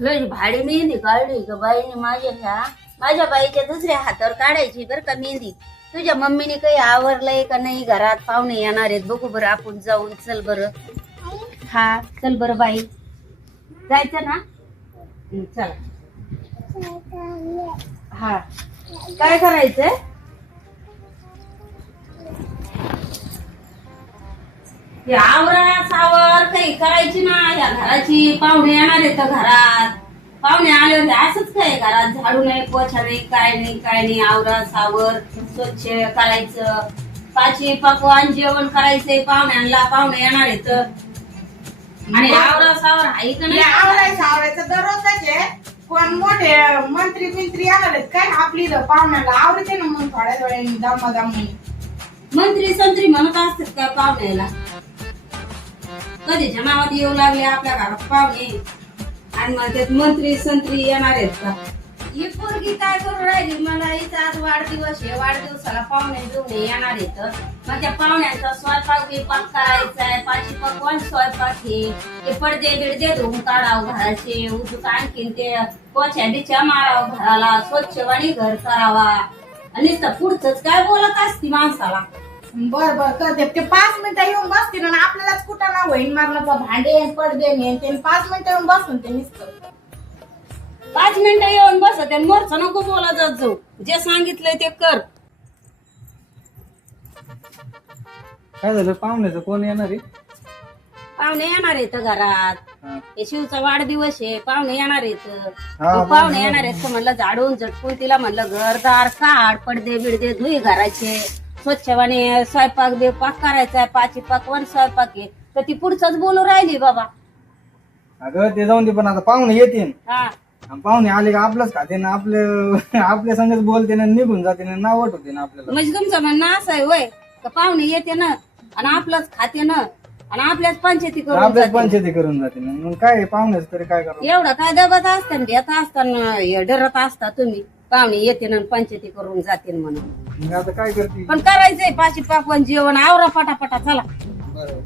लय भाडी मेहंदी काढली ग बाईने माझ्या बाईच्या दुसऱ्या हातावर काढायची बर का मेहंदी. तुझ्या मम्मीने काही आवरलंय का नाही? घरात पाहुणे येणार आहेत, बघू बरं आपण जाऊन. चल बरं. हा चल बरं बाई, जायचं ना? चल. हा काय करायचंय? आवरा सावर काही करायची ना, या घराची पाहुणे येणार आहेत घरात. पाहुणे आले होते असंच काय, घरात झाडू नाही, पोछा नाही, काय नाही काय नाही. आवरा सावर स्वच्छ करायचं, पाची पकवान जेवण करायचंय पाहुण्यांना. पाहुणे येणार आहेत आणि आवरा सावर आहे का नाही? आवराय सावरायचं दररोजच आहे. पण मोठे मंत्री बिंत्री येणार आहेत काय आपली पाहुण्याला? आवडते ना मग थोड्या वेळाने दमादम. मंत्री संत्री म्हणत असतात काय पाहुण्याला? कधीच्या नावात येऊ लागले आपल्या घरात पाहुणे आणि मग त्यात मंत्री संत्री येणार आहेत का? ही पोरगी काय करू राहिली? मला हिचा आज वाढदिवस आहे, वाढदिवसाला पाहुणे घेऊन येणार आहेत. मग त्या पाहुण्यांचा स्वयंपाक बिपाक करायचा आहे, पाची पकवान स्वयंपाक आहे. ते पडदे बिडदे धुवून काढावं घराचे, उजूक आणखीन ते पोछ्या बिछ्या मारावं घराला, स्वच्छवाणी घर करावा. आणि पुढचंच काय बोलत असती माणसाला. बर बर करते ते. 5 मिनिटं येऊन बसतील आणि आपल्यालाच कुठं ना होईन मारण्याचं भांडे पडदे नेन ते. 5 मिनिटं येऊन बसून ते नुसतं 5 मिनिटं येऊन बसत आणि मोरच नको बोला जात जाऊ. जे सांगितलंय ते कर. काय झालं? पाहुण्याचं कोण येणार आहे? पाहुणे येणार आहेत घरात. हे शिवचा वाढदिवस आहे, पाहुणे येणार आहेत. हा, पाहुणे येणार आहेत तर म्हणलं झाडून झटकून तिला म्हणलं घरदार काढ, पडदे बिडदे धुई घराचे, स्वच्छवाने स्वयंपाक बिपाक करायचा आहे, पाची पकवान स्वयंपाक आहे. तर ती पुढचंच बोलू राहिली बाबा. अगं ते जाऊन दे, पण आता पाहुणे येतील. हा पाहुणे आले का आपलंच खाते ना, आपल्या संगच बोलते ना, निघून जाते ना, नाव होते ना आपल्याला. म्हणजे तुमचं म्हणणं असं आहे वय का पाहुणे येते ना आणि आपलंच खाते ना आणि आपल्याच पंचायती करून आपल्याच जाते. पंचायती करून जाते ना. मग काय पाहुण्याच तरी काय करू? एवढं काय दबत असताना भेट असताना डरत असता तुम्ही? पाहुणे येते ना पंचायती करून जाते म्हणून. मग आता काय करते? पण करायचंय पाची पाकवान जेवण. आवरा पटापटा चला. बरं.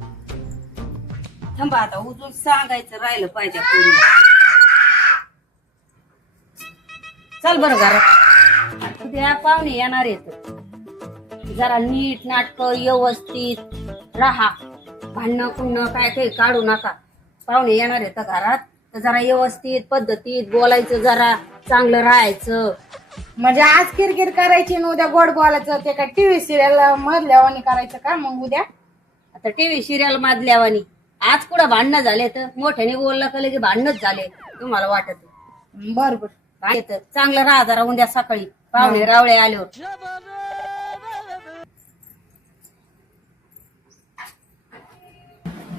थांबा आता उजून सांगायचं राहिलं पाहिजे पोरीला. चल बरं घरात. आता त्या पाहुणे येणार आहेत, जरा नीट नाटक व्यवस्थित राहा. भांडणं कुणं काय काही काढू नका. पाहुणे येणार आहेत घरात तर जरा व्यवस्थित पद्धतीत बोलायचं, जरा चांगलं राहायचं. म्हणजे आज किरकिर करायची आणि उद्या गोड बोलायचं. ते काय टीव्ही सिरियल मधल्यावानी करायचं का मग उद्या? आता टीव्ही सिरियल माजल्यावानी आज कुठं भांडणं झाले? तर मोठ्याने बोललं का की भांडणच झाले तुम्हाला वाटत? बर बर. काय तर चांगलं राहा जरा उद्या सकाळी पाहुणे रावळे आल्यावर.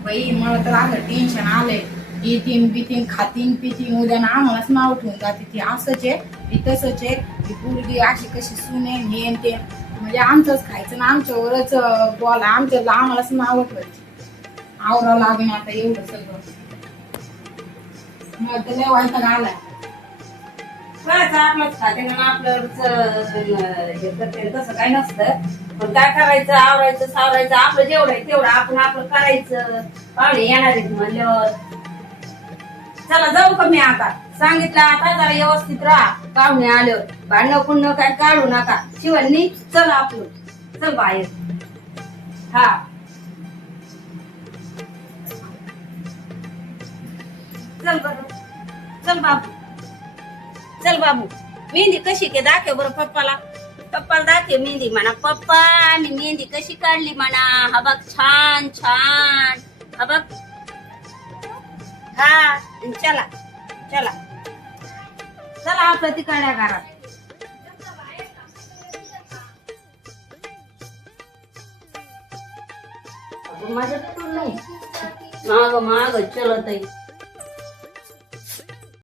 बाई मला तर आलं टेन्शन आलंय. येतीन बितीन खातीन पितीन उद्या ना आम्हालाच नाव ठेवून जाते. ती असंच आहे, ती तसंच आहे, ती पोरगी अशी कशी सुने हे ते. म्हणजे आमचंच खायचं ना आमच्यावरच बोला, आम्हालाच नाव ठेवायची. आवरावं लागेल आता एवढं सगळं. मला तर लय वैताग आलाय. आपलंच खाते ना आपलंच हे करते तसं काय नसतं. पण काय करायचं, आवरायचं सावरायचं. आपलं जेवढं आहे तेवढं आपण आपलं करायचं. पाहुणे येणार आहेत म्हणल्यावर चला जाऊ का मी आता? सांगितलं आता जरा व्यवस्थित राहा. पाहुणे आल्यावर भांडणं कुणं काय काढू नका. शिवण्णी चल आपलं, चल बाहेर. हा चल बरं. चल बाबू, चल बाबू. मेहंदी कशी के दाखव बरं पप्पाला. पप्पाला दाखव मेहंदी. म्हणा पप्पा मी मेहंदी कशी काढली म्हणा. हा बघ छान छान. हा बघ. हा चला चला चला आपलं तिकडल्या घरात. माझ्या नाही माग माग चलत आहे.